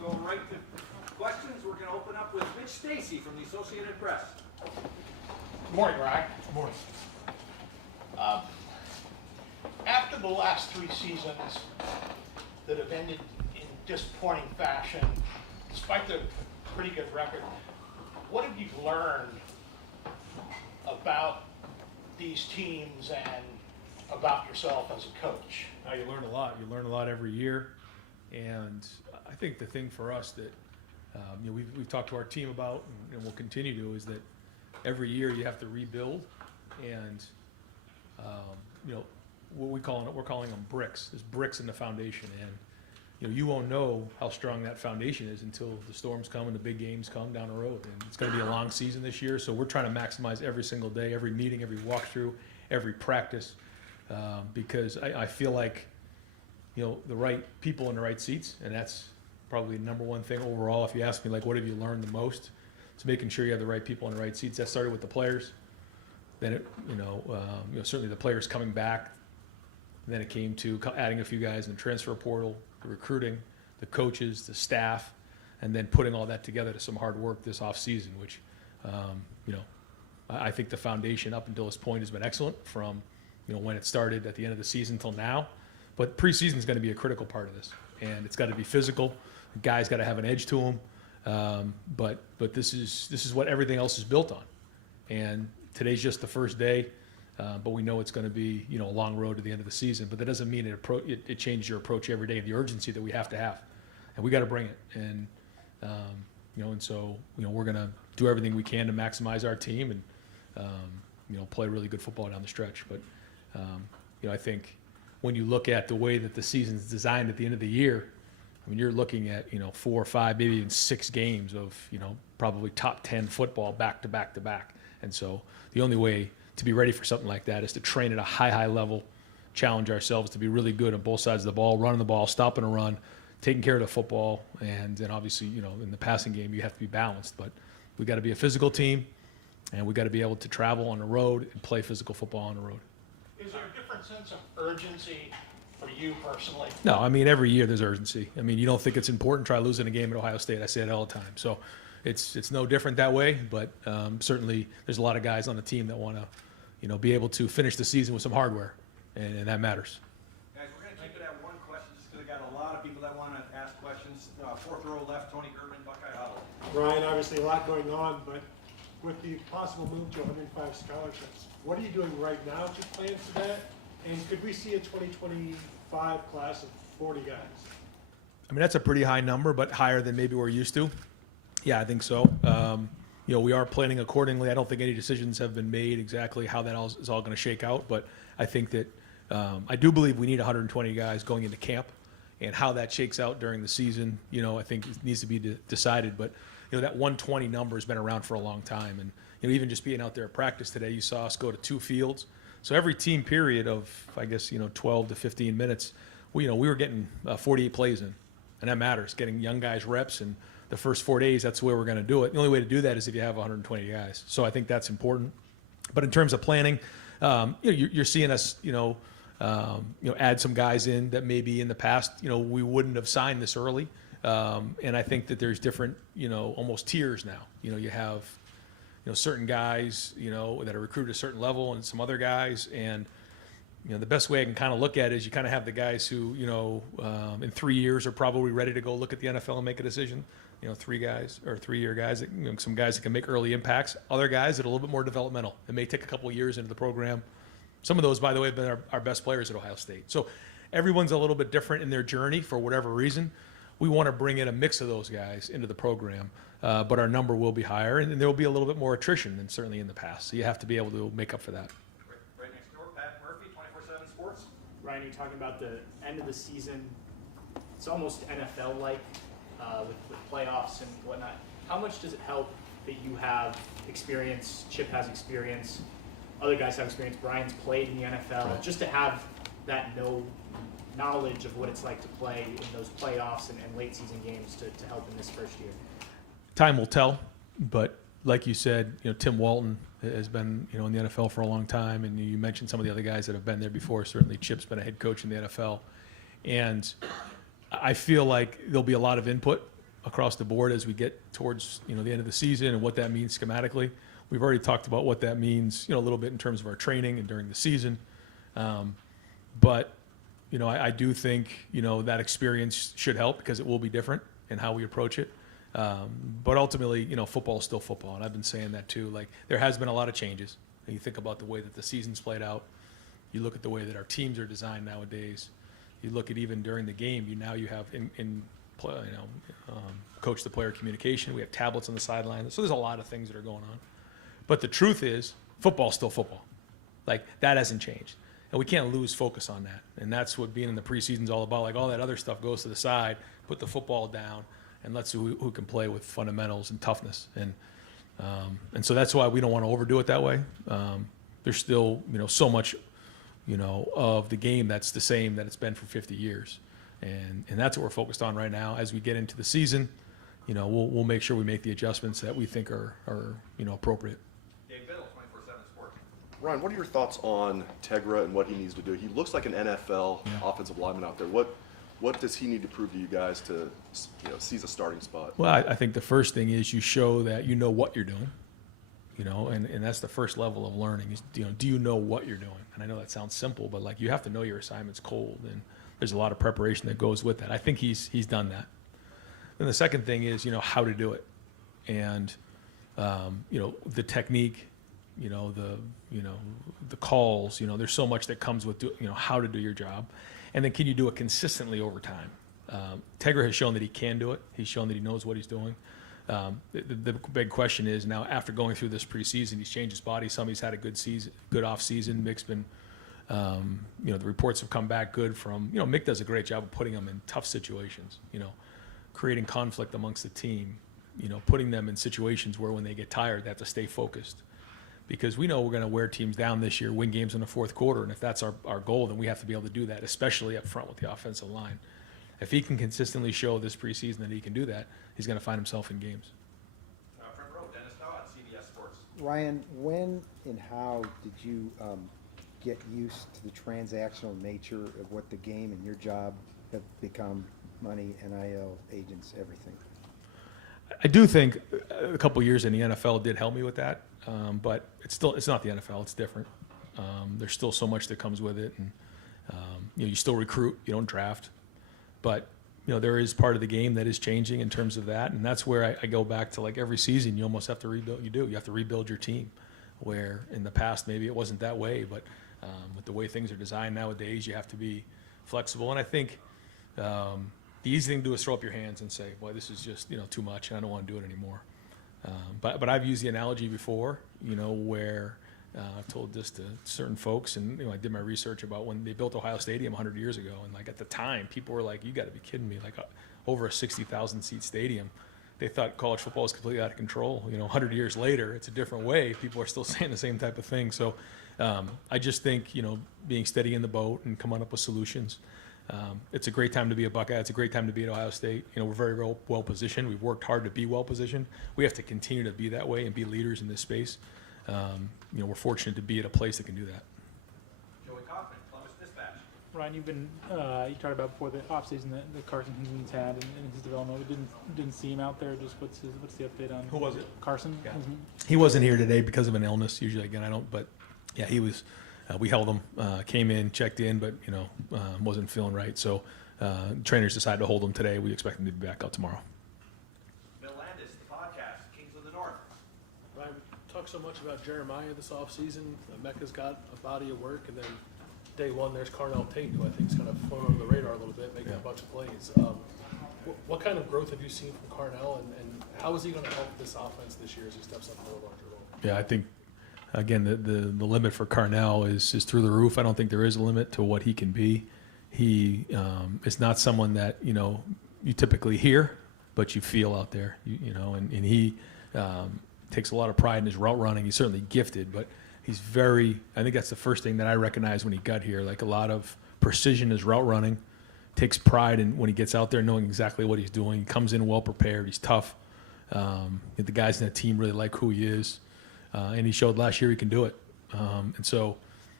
go right to questions. We're going to open up with Mitch Stacy from the Associated Press. Good morning, Ryan. Good morning. After the last 3 seasons that have ended in disappointing fashion, despite the pretty good record, what have you learned about these teams and about yourself as a coach? You learn a lot. You learn a lot every year, and I think the thing for us that we've talked to our team about, and we'll continue to, is that every year you have to rebuild, and what we're calling them bricks. There's bricks in the foundation, and you won't know how strong that foundation is until the storms come and the big games come down the road. And it's going to be a long season this year, so we're trying to maximize every single day, every meeting, every walkthrough, every practice, because I feel like the right people in the right seats, and that's probably the number one thing overall. If you ask me, like, what have you learned the most? It's making sure you have the right people in the right seats. That started with the players. Then certainly the players coming back. And then it came to adding a few guys in the transfer portal, the recruiting, the coaches, the staff, and then putting all that together to some hard work this off season, which I think the foundation up until this point has been excellent from when it started at the end of the season till now. But preseason is going to be a critical part of this, and it's got to be physical. The guys got to have an edge to them. But this is what everything else is built on. And today's just the first day, but we know it's going to be a long road to the end of the season. But that doesn't mean it changes your approach every day and the urgency that we have to have, and we got to bring it. And so we're going to do everything we can to maximize our team and play really good football down the stretch. But I think when you look at the way that the season's designed at the end of the year, I mean, you're looking at 4 or 5, maybe even 6 games of probably top 10 football back to back to back. And so the only way to be ready for something like that is to train at a high level, challenge ourselves to be really good on both sides of the ball, running the ball, stopping a run, taking care of the football, and then obviously in the passing game you have to be balanced. But we got to be a physical team, and we got to be able to travel on the road and play physical football on the road. Is there a different sense of urgency for you personally? No, I mean, every year there's urgency. I mean, you don't think it's important, try losing a game at Ohio State. I say it all the time. So it's no different that way, but certainly there's a lot of guys on the team that want to, be able to finish the season with some hardware, and that matters. Guys, we're going to keep it at one question just because we got a lot of people that want to ask questions. 4th row left, Tony German, Buckeye Huddle. Ryan, obviously a lot going on, but with the possible move to 105 scholarships, what are you doing right now to plan for that? And could we see a 2025 class of 40 guys? I mean, that's a pretty high number, but higher than maybe we're used to. Yeah, I think so. We are planning accordingly. I don't think any decisions have been made exactly how that is all going to shake out, but I think that I do believe we need 120 guys going into camp, and how that shakes out during the season, I think it needs to be decided. But that 120 number has been around for a long time, and even just being out there at practice today, you saw us go to 2 fields. So every team period of, I guess, 12 to 15 minutes, we were getting 48 plays in, and that matters. Getting young guys reps, and the first 4 days, that's the way we're going to do it. The only way to do that is if you have 120 guys. So I think that's important. But in terms of planning, you're seeing us, add some guys in that maybe in the past, we wouldn't have signed this early. And I think that there's different, almost tiers now. You have certain guys, that are recruited at a certain level, and some other guys. And, the best way I can kind of look at it is you kind of have the guys who, in 3 years are probably ready to go look at the NFL and make a decision. 3 guys or 3-year guys, some guys that can make early impacts. Other guys that are a little bit more developmental. It may take a couple of years into the program. Some of those, by the way, have been our best players at Ohio State. So everyone's a little bit different in their journey for whatever reason. We want to bring in a mix of those guys into the program, but our number will be higher, and there will be a little bit more attrition than certainly in the past. So you have to be able to make up for that. Right next door, Pat Murphy, 24/7 Sports. Ryan, you're talking about the end of the season. It's almost NFL-like with playoffs and whatnot. How much does it help that you have experience, Chip has experience, other guys have experience, Brian's played in the NFL, Right. just to have that knowledge of what it's like to play in those playoffs and late season games to help in this first year? Time will tell, but like you said, Tim Walton has been, in the NFL for a long time, and you mentioned some of the other guys that have been there before. Certainly Chip's been a head coach in the NFL, and I feel like there'll be a lot of input across the board as we get towards, the end of the season and what that means schematically. We've already talked about what that means, a little bit in terms of our training and during the season. But, I do think, that experience should help because it will be different in how we approach it. But ultimately, football is still football. And I've been saying that too. Like, there has been a lot of changes. And you think about the way that the season's played out. You look at the way that our teams are designed nowadays. You look at even during the game, you have coach the player communication. We have tablets on the sideline. So there's a lot of things that are going on. But the truth is, football's still football. Like, that hasn't changed. And we can't lose focus on that. And that's what being in the preseason is all about. Like, all that other stuff goes to the side, put the football down, and let's see who can play with fundamentals and toughness. And so that's why we don't want to overdo it that way. There's still, so much, of the game that's the same that it's been for 50 years. And that's what we're focused on right now. As we get into the season, we'll make sure we make the adjustments that we think are appropriate. Dave Biddle, 24/7 Sports. Ryan, what are your thoughts on Tegra and what he needs to do? He looks like an NFL offensive lineman out there. What does he need to prove to you guys to, seize a starting spot? Well, I think the first thing is you show that you know what you're doing, and that's the first level of learning is, do you know what you're doing? And I know that sounds simple, but like you have to know your assignments cold, and there's a lot of preparation that goes with that. I think he's done that. Then the second thing is, how to do it, and the technique, the calls, there's so much that comes with how to do your job. And then can you do it consistently over time? Tegra has shown that he can do it. He's shown that he knows what he's doing. The big question is now, after going through this preseason, he's changed his body. He's had a good season, good off season. Mick's been, the reports have come back good from, Mick does a great job of putting them in tough situations, creating conflict amongst the team, putting them in situations where when they get tired, they have to stay focused. Because we know we're going to wear teams down this year, win games in the fourth quarter, and if that's our goal, then we have to be able to do that, especially up front with the offensive line. If he can consistently show this preseason that he can do that, he's going to find himself in games. Front row, Dennis Dodd, CBS Sports. Ryan, when and how did you get used to the transactional nature of what the game and your job have become? Money, NIL, agents, everything. I do think a couple years in the NFL did help me with that, but it's not the NFL. It's different. There's still so much that comes with it, and you still recruit. You don't draft, but there is part of the game that is changing in terms of that, and that's where I go back to, like, every season you almost have to rebuild. You have to rebuild your team, where in the past maybe it wasn't that way, but with the way things are designed nowadays, you have to be flexible. And I think the easy thing to do is throw up your hands and say, "Boy, this is just too much, and I don't want to do it anymore." But I've used the analogy before, where I've told this to certain folks, and I did my research about when they built Ohio Stadium 100 years ago, and like at the time, people were like, "You got to be kidding me!" Like over a 60,000 seat stadium, they thought college football was completely out of control. 100 years later, it's a different way. People are still saying the same type of thing. So I just think being steady in the boat and coming up with solutions. It's a great time to be a Buckeye. It's a great time to be at Ohio State. We're very well positioned. We've worked hard to be well positioned. We have to continue to be that way and be leaders in this space. We're fortunate to be at a place that can do that. Joey Kaufman, Columbus Dispatch. Ryan, you've been you talked about before the offseason that Carson Higgins had in his development. We didn't see him out there. Just what's the update on Who was it? Carson? Yeah. Mm-hmm. He wasn't here today because of an illness. Usually, again, I don't. But yeah, he was. We held him. Came in, checked in, but wasn't feeling right. So trainers decided to hold him today. We expect him to be back out tomorrow. Bill Landis, the podcast, Kings of the North. Ryan, talked so much about Jeremiah this offseason. Mecca's got a body of work, and then day one there's Carnell Tate, who I think is kind of flown under the radar a little bit, making a bunch of plays. What kind of growth have you seen from Carnell, and how is he going to help this offense this year as he steps up into a larger role? Yeah, I think, again, the limit for Carnell is through the roof. I don't think there is a limit to what he can be. He is not someone that you typically hear, but you feel out there. And he takes a lot of pride in his route running. He's certainly gifted, but he's very. I think that's the first thing that I recognized when he got here. Like, a lot of precision in his route running. Takes pride in when he gets out there knowing exactly what he's doing. He comes in well prepared. He's tough. The guys in that team really like who he is. And he showed last year he can do it. And so,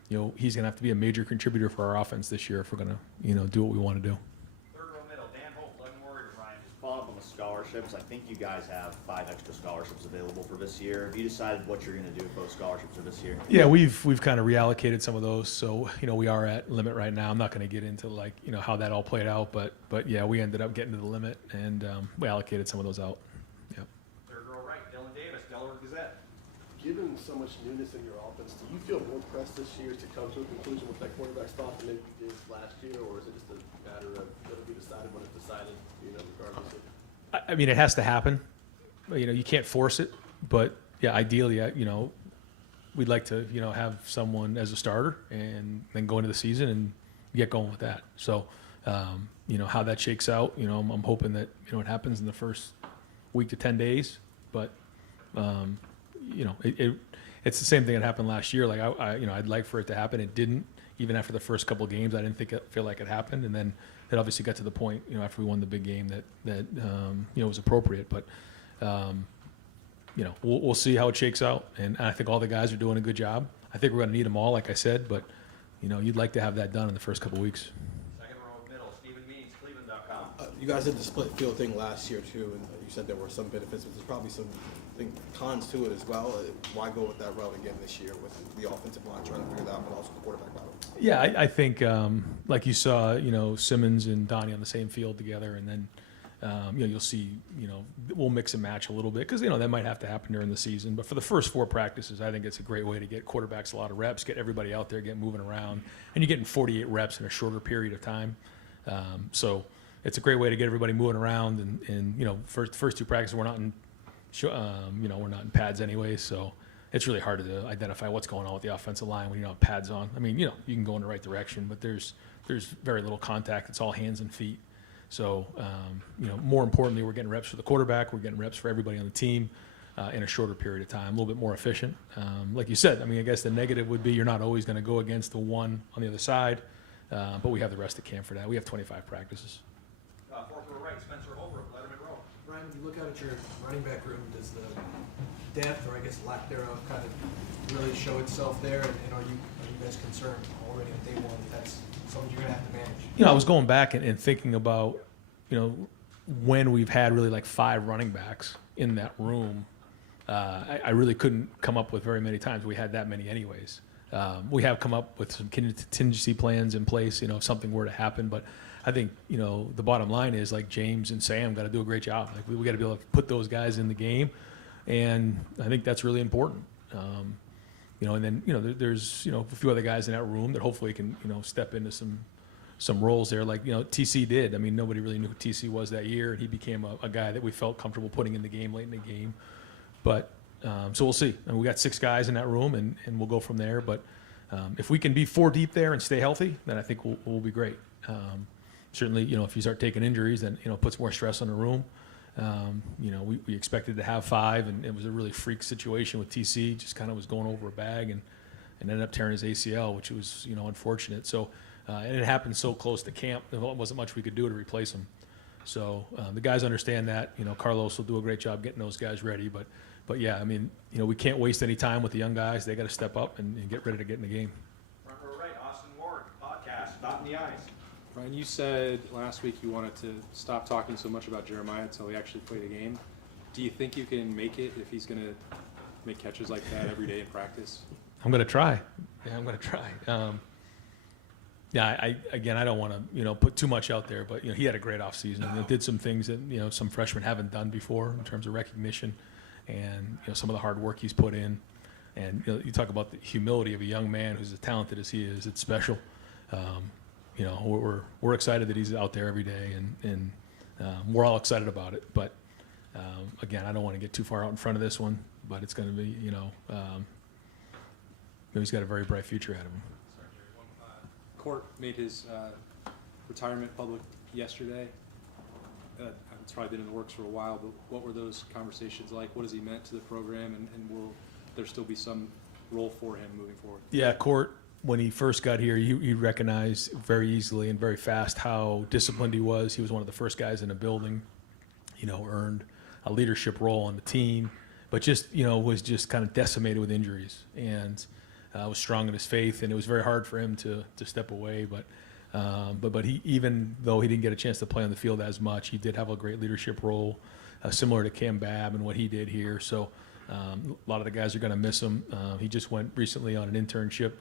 he's going to have to be a major contributor for our offense this year if we're going to, do what we want to do. Third row middle, Dan Holt, 11 Warriors, Ryan. Just following up on the scholarships. I think you guys have 5 extra scholarships available for this year. Have you decided what you're going to do with those scholarships for this year? Yeah, we've kind of reallocated some of those, so we are at limit right now. I'm not going to get into how that all played out, but yeah, we ended up getting to the limit, and we allocated some of those out. Yep. Third row right, Dylan Davis, Delaware Gazette. Given so much newness in your offense, do you feel more pressed this year to come to a conclusion with that quarterback spot than maybe you did last year, or is it just a matter of it'll be decided when it's decided, regardless of? I mean, it has to happen. You can't force it, but yeah, ideally, we'd like to, have someone as a starter and then go into the season and get going with that. So, how that shakes out, I'm hoping that, it happens in the first week to 10 days, but, it's the same thing that happened last year. Like I'd like for it to happen. It didn't. Even after the first couple of games, I didn't feel like it happened. And then it obviously got to the point, after we won the big game that was appropriate. But we'll see how it shakes out. And I think all the guys are doing a good job. I think we're going to need them all, like I said. But you'd like to have that done in the first couple of weeks. Second row middle, Stephen Means, Cleveland.com. You guys did the split field thing last year too, and you said there were some benefits, but there's probably some cons to it as well. Why go with that route again this year with the offensive line trying to figure that out, but also the quarterback route? Yeah, I think like you saw, Simmons and Donnie on the same field together, and then you'll see, we'll mix and match a little bit because that might have to happen during the season. But for the first 4 practices, I think it's a great way to get quarterbacks a lot of reps, get everybody out there, get moving around, and you're getting 48 reps in a shorter period of time. So it's a great way to get everybody moving around. And first 2 practices we're not in, we're not in pads anyway, so it's really hard to identify what's going on with the offensive line when you don't have pads on. I mean, you can go in the right direction, but there's very little contact. It's all hands and feet. So, more importantly, we're getting reps for the quarterback. We're getting reps for everybody on the team in a shorter period of time, a little bit more efficient. Like you said, I mean, I guess the negative would be you're not always going to go against the one on the other side, but we have the rest of camp for that. We have 25 practices. Fourth row right, Spencer Holbrook, Letterman Row. Ryan, when you look out at your running back room, does the depth, or I guess lack thereof, kind of really show itself there? And are you guys concerned already on day one that that's something you're going to have to manage? I was going back and thinking about, when we've had really like 5 running backs in that room. I really couldn't come up with very many times we had that many anyways. We have come up with some contingency plans in place, if something were to happen. But I think, the bottom line is like James and Sam got to do a great job. Like we got to be able to put those guys in the game. And I think that's really important. And then, there's, a few other guys in that room that hopefully can, step into some roles there. Like, TC did. I mean, nobody really knew who TC was that year. And he became a guy that we felt comfortable putting in the game late in the game. But, so we'll see. And we got 6 guys in that room and we'll go from there. But if we can be 4 deep there and stay healthy, then I think we'll be great. Certainly, if you start taking injuries, then, it puts more stress on the room. We expected to have 5, and it was a really freak situation with TC. Just kind of was going over a bag and ended up tearing his ACL, which was, unfortunate. So, and it happened so close to camp, there wasn't much we could do to replace him. So the guys understand that. Carlos will do a great job getting those guys ready. But yeah, I mean, we can't waste any time with the young guys. They got to step up and get ready to get in the game. Front row right, Austin Ward, podcast, Dotting the I's. Ryan, you said last week you wanted to stop talking so much about Jeremiah until he actually played a game. Do you think you can make it if he's going to make catches like that every day in practice? I'm going to try. Yeah, I'm going to try. I don't want to, put too much out there, but, he had a great offseason. And did some things that, some freshmen haven't done before in terms of recognition and, some of the hard work he's put in. And, you talk about the humility of a young man who's as talented as he is. It's special. We're excited that he's out there every day, and we're all excited about it. But again, I don't want to get too far out in front of this one, but it's going to be, he's got a very bright future ahead of him. Court made his retirement public yesterday. It's probably been in the works for a while, but what were those conversations like? What has he meant to the program, and will there still be some role for him moving forward? Yeah, Court, when he first got here, you recognized very easily and very fast how disciplined he was. He was one of the first guys in the building, earned a leadership role on the team, but just, was just kind of decimated with injuries and was strong in his faith. And it was very hard for him to step away. But But he, even though he didn't get a chance to play on the field as much, he did have a great leadership role, similar to Cam Babb and what he did here. So a lot of the guys are going to miss him. He just went recently on an internship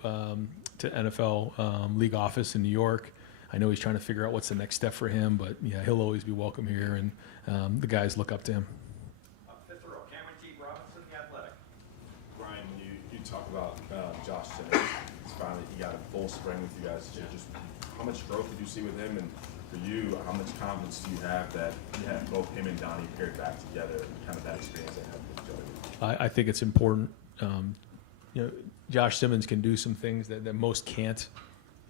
to NFL league office in New York. I know he's trying to figure out what's the next step for him, but yeah, he'll always be welcome here, and the guys look up to him. Fifth row, Cameron T. Robinson, The Athletic. Ryan, you talk about Josh Simmons. It's finally he got a full spring with you guys. Just how much growth did you see with him, and for you, how much confidence do you have that you have both him and Donnie paired back together, and kind of that experience they had with each other? I think it's important. Josh Simmons can do some things that most can't.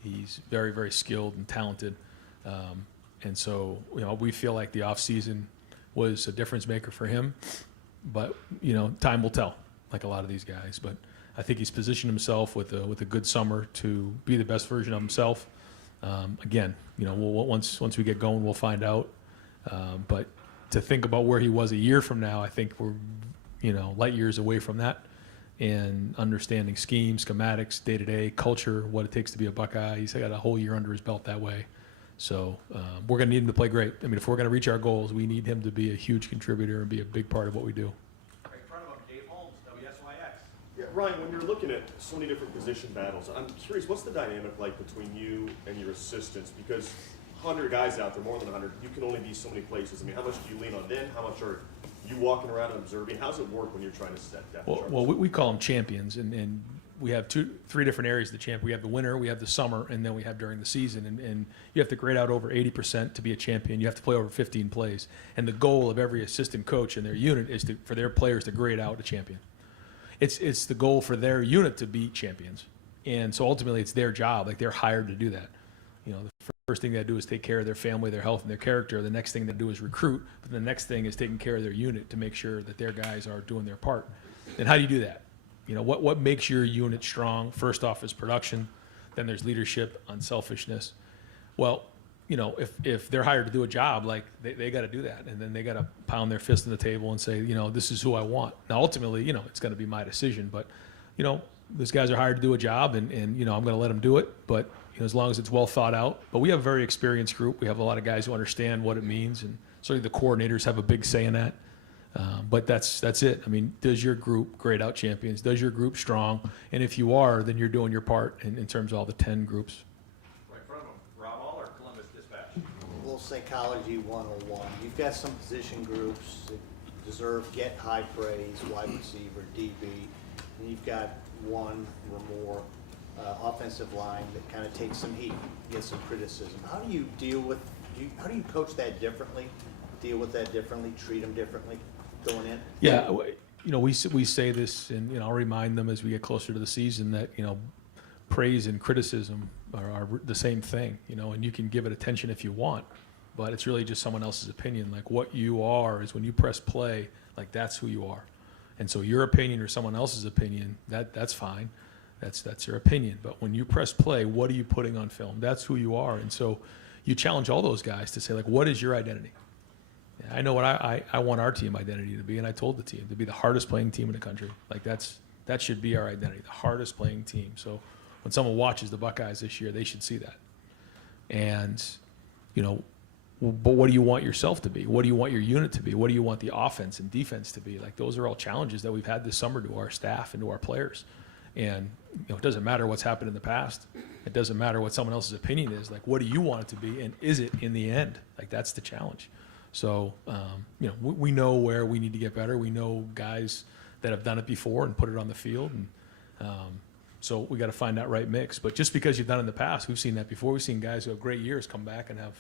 He's very, very skilled and talented. And so, we feel like the offseason was a difference maker for him. But, time will tell, like a lot of these guys. But I think he's positioned himself with a good summer to be the best version of himself. Again, once we get going, we'll find out. But to think about where he was a year from now, I think we're, light years away from that. And understanding schemes, schematics, day-to-day, culture, what it takes to be a Buckeye. He's got a whole year under his belt that way. So we're going to need him to play great. I mean, if we're going to reach our goals, we need him to be a huge contributor and be a big part of what we do. Right in front of him, Dave Holmes, WSYX. Yeah, Ryan, when you're looking at so many different position battles, I'm curious, what's the dynamic like between you and your assistants? Because 100 guys out there, more than 100, you can only be so many places. I mean, how much do you lean on them? How much are you walking around and observing? How does it work when you're trying to set depth charts? Well, we call them champions, and we have three different areas of the champ. We have the winter, we have the summer, and then we have during the season. And you have to grade out over 80% to be a champion. You have to play over 15 plays. And the goal of every assistant coach in their unit is for their players to grade out a champion. It's the goal for their unit to be champions. And so ultimately it's their job. Like, they're hired to do that. The first thing they do is take care of their family, their health, and their character. The next thing they do is recruit. But the next thing is taking care of their unit to make sure that their guys are doing their part. And how do you do that? What makes your unit strong? First off is production. Then there's leadership, unselfishness. Well, if they're hired to do a job, like they got to do that. And then they got to pound their fist on the table and say, this is who I want. Now, ultimately, it's going to be my decision. But, those guys are hired to do a job, and I'm going to let them do it. But, as long as it's well thought out. But we have a very experienced group. We have a lot of guys who understand what it means. And certainly the coordinators have a big say in that. But that's it. I mean, does your group grade out champions? Does your group strong? And if you are, then you're doing your part in terms of all the 10 groups. Right in front of him, Rob Aller, Columbus Dispatch. A little psychology 101. You've got some position groups that get high praise, wide receiver, DB, and you've got one or more offensive line that kind of takes some heat, gets some criticism. How do you deal with, how do you coach that differently, deal with that differently, treat them differently going in? Yeah, we say this, and I'll remind them as we get closer to the season that praise and criticism are the same thing, and you can give it attention if you want, but it's really just someone else's opinion. Like, what you are is when you press play, like, that's who you are. And so your opinion or someone else's opinion, that's fine. That's your opinion. But when you press play, what are you putting on film? That's who you are. And so you challenge all those guys to say, like, what is your identity? I know what I want our team identity to be, and I told the team to be the hardest playing team in the country. Like, that should be our identity, the hardest playing team. So when someone watches the Buckeyes this year, they should see that. And, but what do you want yourself to be? What do you want your unit to be? What do you want the offense and defense to be? Like, those are all challenges that we've had this summer to our staff and to our players. And, it doesn't matter what's happened in the past. It doesn't matter what someone else's opinion is. Like, what do you want it to be? And is it in the end? Like, that's the challenge. So, we know where we need to get better. We know guys that have done it before and put it on the field. And so we got to find that right mix. But just because you've done it in the past, we've seen that before. We've seen guys who have great years come back and have,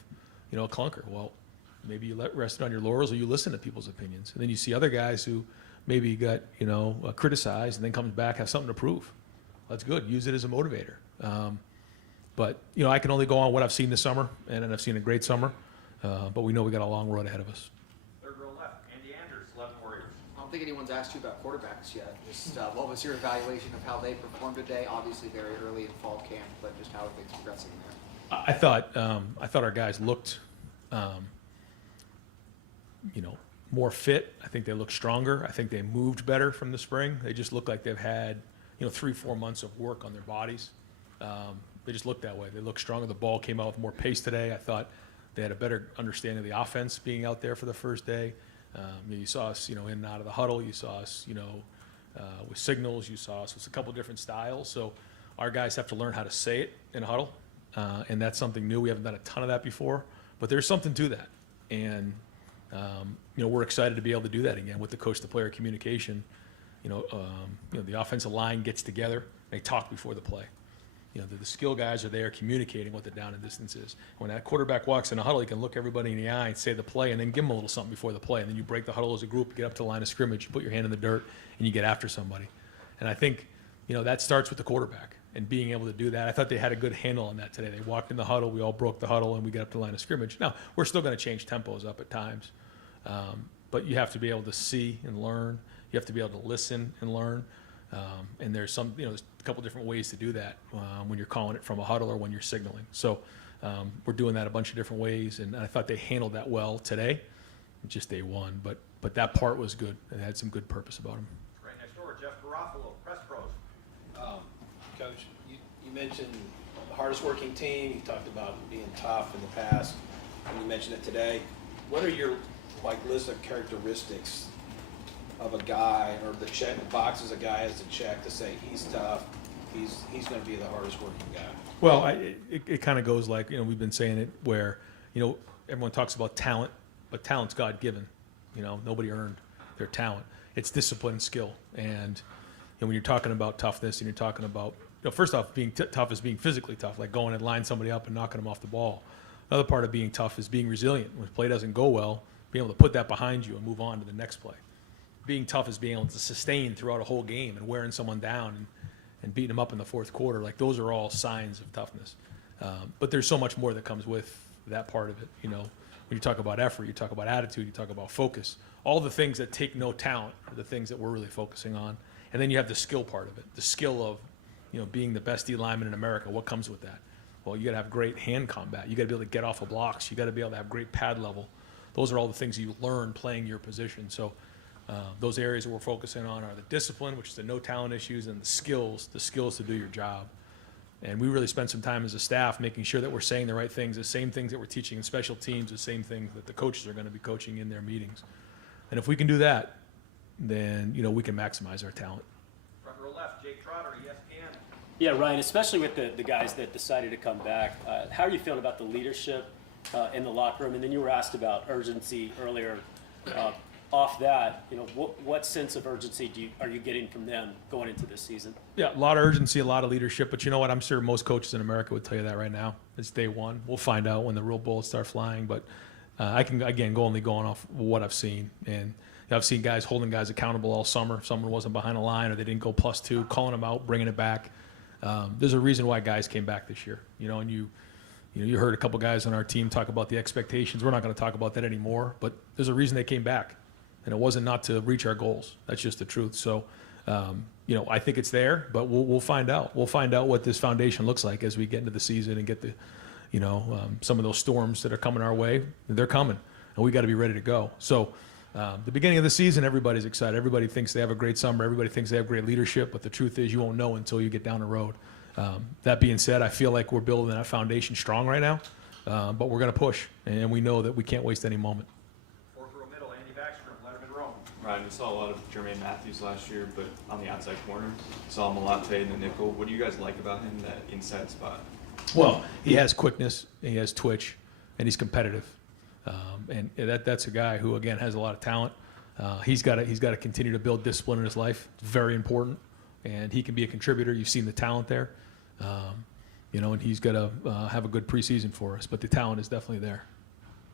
a clunker. Well, maybe you rested on your laurels, or you listen to people's opinions. And then you see other guys who maybe got, criticized and then comes back, have something to prove. That's good. Use it as a motivator. But, I can only go on what I've seen this summer, and I've seen a great summer. But we know we got a long road ahead of us. Third row left, Andy Andrews, 11 Warriors. I don't think anyone's asked you about quarterbacks yet. Just what was your evaluation of how they performed today? Obviously very early in fall camp, but just how are things progressing there? I thought our guys looked, more fit. I think they look stronger. I think they moved better from the spring. They just look like they've had, 3-4 months of work on their bodies. They just looked that way. They looked stronger. The ball came out with more pace today. I thought they had a better understanding of the offense being out there for the first day. You saw us, in and out of the huddle. You saw us, with signals. You saw us with a couple different styles. So our guys have to learn how to say it in a huddle, and that's something new. We haven't done a ton of that before, but there's something to that. And we're excited to be able to do that again with the coach-to-player communication. The offensive line gets together. They talk before the play. The skill guys are there communicating what the down and distance is. When that quarterback walks in a huddle, he can look everybody in the eye and say the play and then give them a little something before the play. And then you break the huddle as a group, get up to the line of scrimmage, you put your hand in the dirt, and you get after somebody. And I think, that starts with the quarterback and being able to do that. I thought they had a good handle on that today. They walked in the huddle, we all broke the huddle, and we got up to the line of scrimmage. Now, we're still going to change tempos up at times, but you have to be able to see and learn. You have to be able to listen and learn. And there's there's a couple different ways to do that when you're calling it from a huddle or when you're signaling. So we're doing that a bunch of different ways, and I thought they handled that well today, just day one. But that part was good, and had some good purpose about them. Right next door, Jeff Garofalo, Press Pros. Coach, you mentioned the hardest working team. You talked about being tough in the past, and you mentioned it today. What are your list of characteristics of a guy, or the boxes a guy has to check to say he's tough, he's going to be the hardest working guy? Well, it kind of goes like, we've been saying it where, everyone talks about talent, but talent's God-given. Nobody earned their talent. It's discipline and skill. And when you're talking about toughness and you're talking about, first off, being tough is being physically tough, like going and lining somebody up and knocking them off the ball. Another part of being tough is being resilient. When a play doesn't go well, being able to put that behind you and move on to the next play. Being tough is being able to sustain throughout a whole game and wearing someone down and beating them up in the fourth quarter. Like, those are all signs of toughness. But there's so much more that comes with that part of it. When you talk about effort, you talk about attitude, you talk about focus. All the things that take no talent are the things that we're really focusing on. And then you have the skill part of it, the skill of being the best D lineman in America. What comes with that? Well, you got to have great hand combat. You got to be able to get off of blocks. You got to be able to have great pad level. Those are all the things you learn playing your position. So those areas that we're focusing on are the discipline, which is the no talent issues, and the skills to do your job. And we really spend some time as a staff making sure that we're saying the right things, the same things that we're teaching in special teams, the same things that the coaches are going to be coaching in their meetings. And if we can do that, then we can maximize our talent. Front row left, Jake Trotter, ESPN. Yeah, Ryan, especially with the guys that decided to come back, how are you feeling about the leadership in the locker room? And then you were asked about urgency earlier. Off that, what sense of urgency are you getting from them going into this season? Yeah, a lot of urgency, a lot of leadership. But you know what? I'm sure most coaches in America would tell you that right now. It's day one. We'll find out when the real bullets start flying. But I can, again, going off what I've seen. And I've seen guys holding guys accountable all summer. If someone wasn't behind a line or they didn't go +2, calling them out, bringing it back. There's a reason why guys came back this year. And you heard a couple guys on our team talk about the expectations. We're not going to talk about that anymore. But there's a reason they came back. And it wasn't not to reach our goals. That's just the truth. So, I think it's there, but we'll find out. We'll find out what this foundation looks like as we get into the season and get the, some of those storms that are coming our way. They're coming, and we got to be ready to go. So, the beginning of the season, everybody's excited. Everybody thinks they have a great summer. Everybody thinks they have great leadership. But the truth is, you won't know until you get down the road. That being said, I feel like we're building that foundation strong right now, but we're going to push, and we know that we can't waste any moment. Ryan, we saw a lot of Jermaine Matthews last year, but on the outside corner, saw him a lot today in the nickel. What do you guys like about him, that inside spot? Well, he has quickness, he has twitch, and he's competitive. And that's a guy who, again, has a lot of talent. He's got to continue to build discipline in his life. It's very important, and he can be a contributor. You've seen the talent there, and he's got to have a good preseason for us. But the talent is definitely there.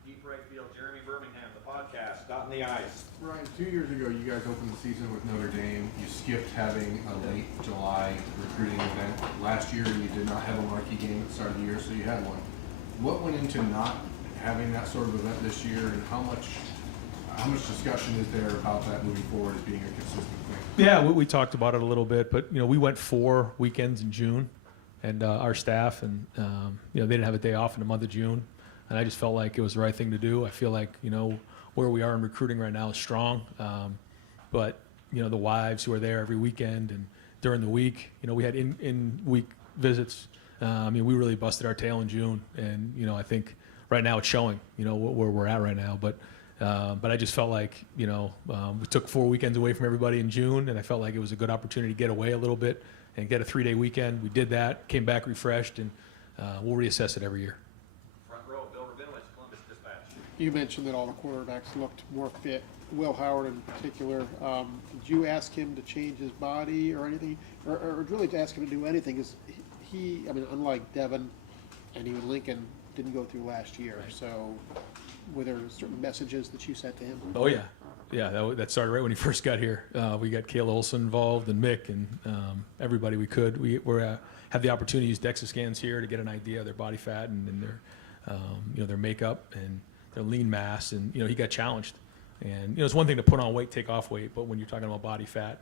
Deep right field, Jeremy Birmingham, the podcast, Dot in the Eyes. Ryan, 2 years ago, you guys opened the season with Notre Dame. You skipped having a late July recruiting event. Last year, you did not have a marquee game at the start of the year, so you had one. What went into not having that sort of event this year, and how much discussion is there about that moving forward as being a consistent thing? Yeah, we talked about it a little bit, but we went 4 weekends in June, and our staff, and they didn't have a day off in the month of June, and I just felt like it was the right thing to do. I feel like where we are in recruiting right now is strong, but the wives who are there every weekend and during the week, we had in week visits I mean, we really busted our tail in June, and I think right now it's showing, where we're at right now. But I just felt like, we took 4 weekends away from everybody in June, and I felt like it was a good opportunity to get away a little bit and get a 3-day weekend. We did that, came back refreshed, and we'll reassess it every year. Front row, Bill Rabinowitz, Columbus Dispatch. You mentioned that all the quarterbacks looked more fit. Will Howard in particular, did you ask him to change his body or anything, or really to ask him to do anything? Is he, I mean, unlike Devin and even Lincoln, didn't go through last year. So were there certain messages that you sent to him? Oh yeah, that started right when he first got here. We got Kayla Olson involved and Mick and everybody we could. We had the opportunity to use DEXA scans here to get an idea of their body fat and their their makeup and their lean mass, and he got challenged. And it's one thing to put on weight, take off weight, but when you're talking about body fat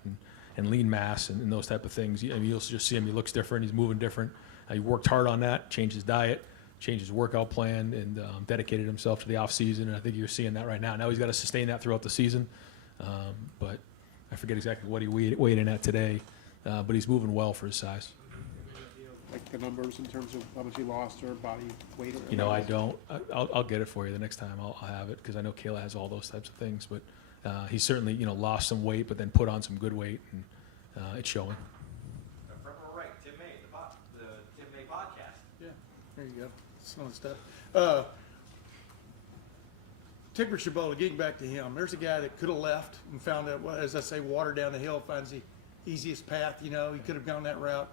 and lean mass and those type of things, you'll just see him. He looks different. He's moving different. He worked hard on that, changed his diet, changed his workout plan, and dedicated himself to the off season. And I think you're seeing that right now. Now he's got to sustain that throughout the season. But I forget exactly what he weighed in at today, but he's moving well for his size. Like the numbers in terms of how much he lost or body weight? I don't. I'll get it for you the next time. I'll have it because I know Kayla has all those types of things. But he certainly lost some weight, but then put on some good weight, and it's showing. Front row right, Tim May, the Tim May podcast. Yeah, there you go. Some of the stuff. Tigger Chabola, getting back to him, there's a guy that could have left and found out, as I say, water down the hill finds the easiest path. He could have gone that route.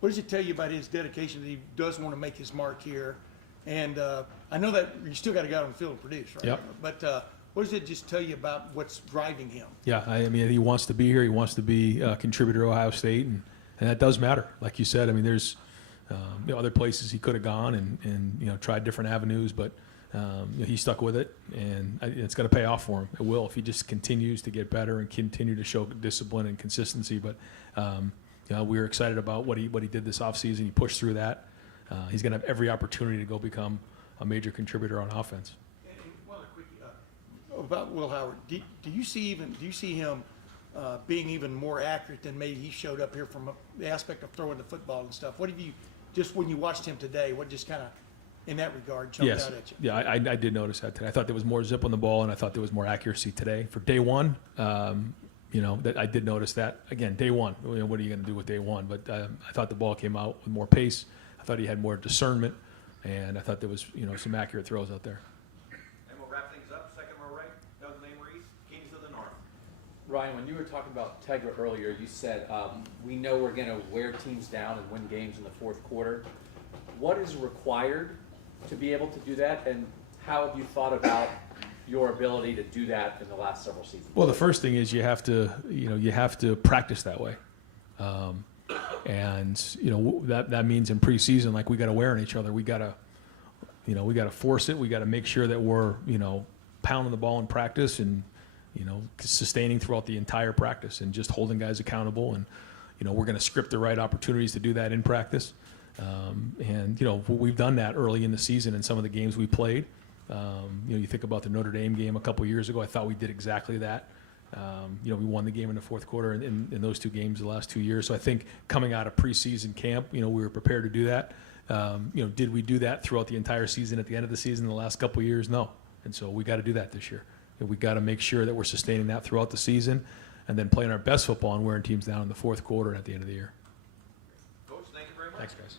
What does it tell you about his dedication that he does want to make his mark here? And I know that you still got to go out on the field and produce, right? Yep. But what does it just tell you about what's driving him? Yeah, I mean, he wants to be here. He wants to be a contributor to Ohio State, and that does matter. Like you said, I mean, there's other places he could have gone and tried different avenues, but he stuck with it, and it's going to pay off for him. It will if he just continues to get better and continue to show discipline and consistency. But we were excited about what he did this offseason. He pushed through that. He's going to have every opportunity to go become a major contributor on offense. And one other quick about Will Howard. Do you see him being even more accurate than maybe he showed up here from the aspect of throwing the football and stuff? What have you just when you watched him today? What just kind of in that regard jumped out at you? Yeah, I did notice that today. I thought there was more zip on the ball, and I thought there was more accuracy today for day one. That I did notice that again. Day one, what are you going to do with day one? But I thought the ball came out with more pace. I thought he had more discernment, and I thought there was some accurate throws out there. And we'll wrap things up. Second row right, Doug Lane-Reese, Kings of the North. Ryan, when you were talking about Tegra earlier, you said we know we're going to wear teams down and win games in the fourth quarter. What is required to be able to do that, and how have you thought about your ability to do that in the last several seasons? Well, the first thing is you have to practice that way, and that means in preseason, like we got to wear on each other. We got to force it. We got to make sure that we're pounding the ball in practice and sustaining throughout the entire practice and just holding guys accountable. And we're going to script the right opportunities to do that in practice. And we've done that early in the season in some of the games we played. You think about the Notre Dame game a couple years ago. I thought we did exactly that. We won the game in the fourth quarter in those two games the last 2 years. So I think coming out of preseason camp, we were prepared to do that. Did we do that throughout the entire season at the end of the season the last couple years? No. And so we got to do that this year. We got to make sure that we're sustaining that throughout the season and then playing our best football and wearing teams down in the fourth quarter and at the end of the year. Coach, thank you very much. Thanks, guys.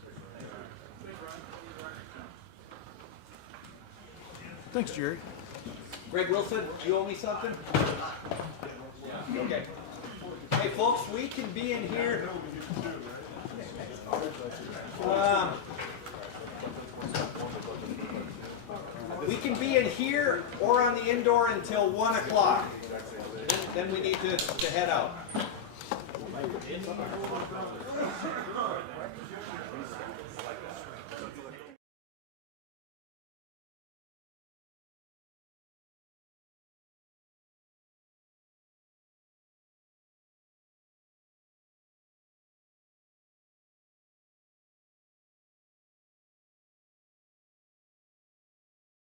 Thanks, Jerry. Greg Wilson, you owe me something? Okay. Hey, folks, we can be in here. We can be in here or on the indoor until 1 o'clock. Then we need to head out.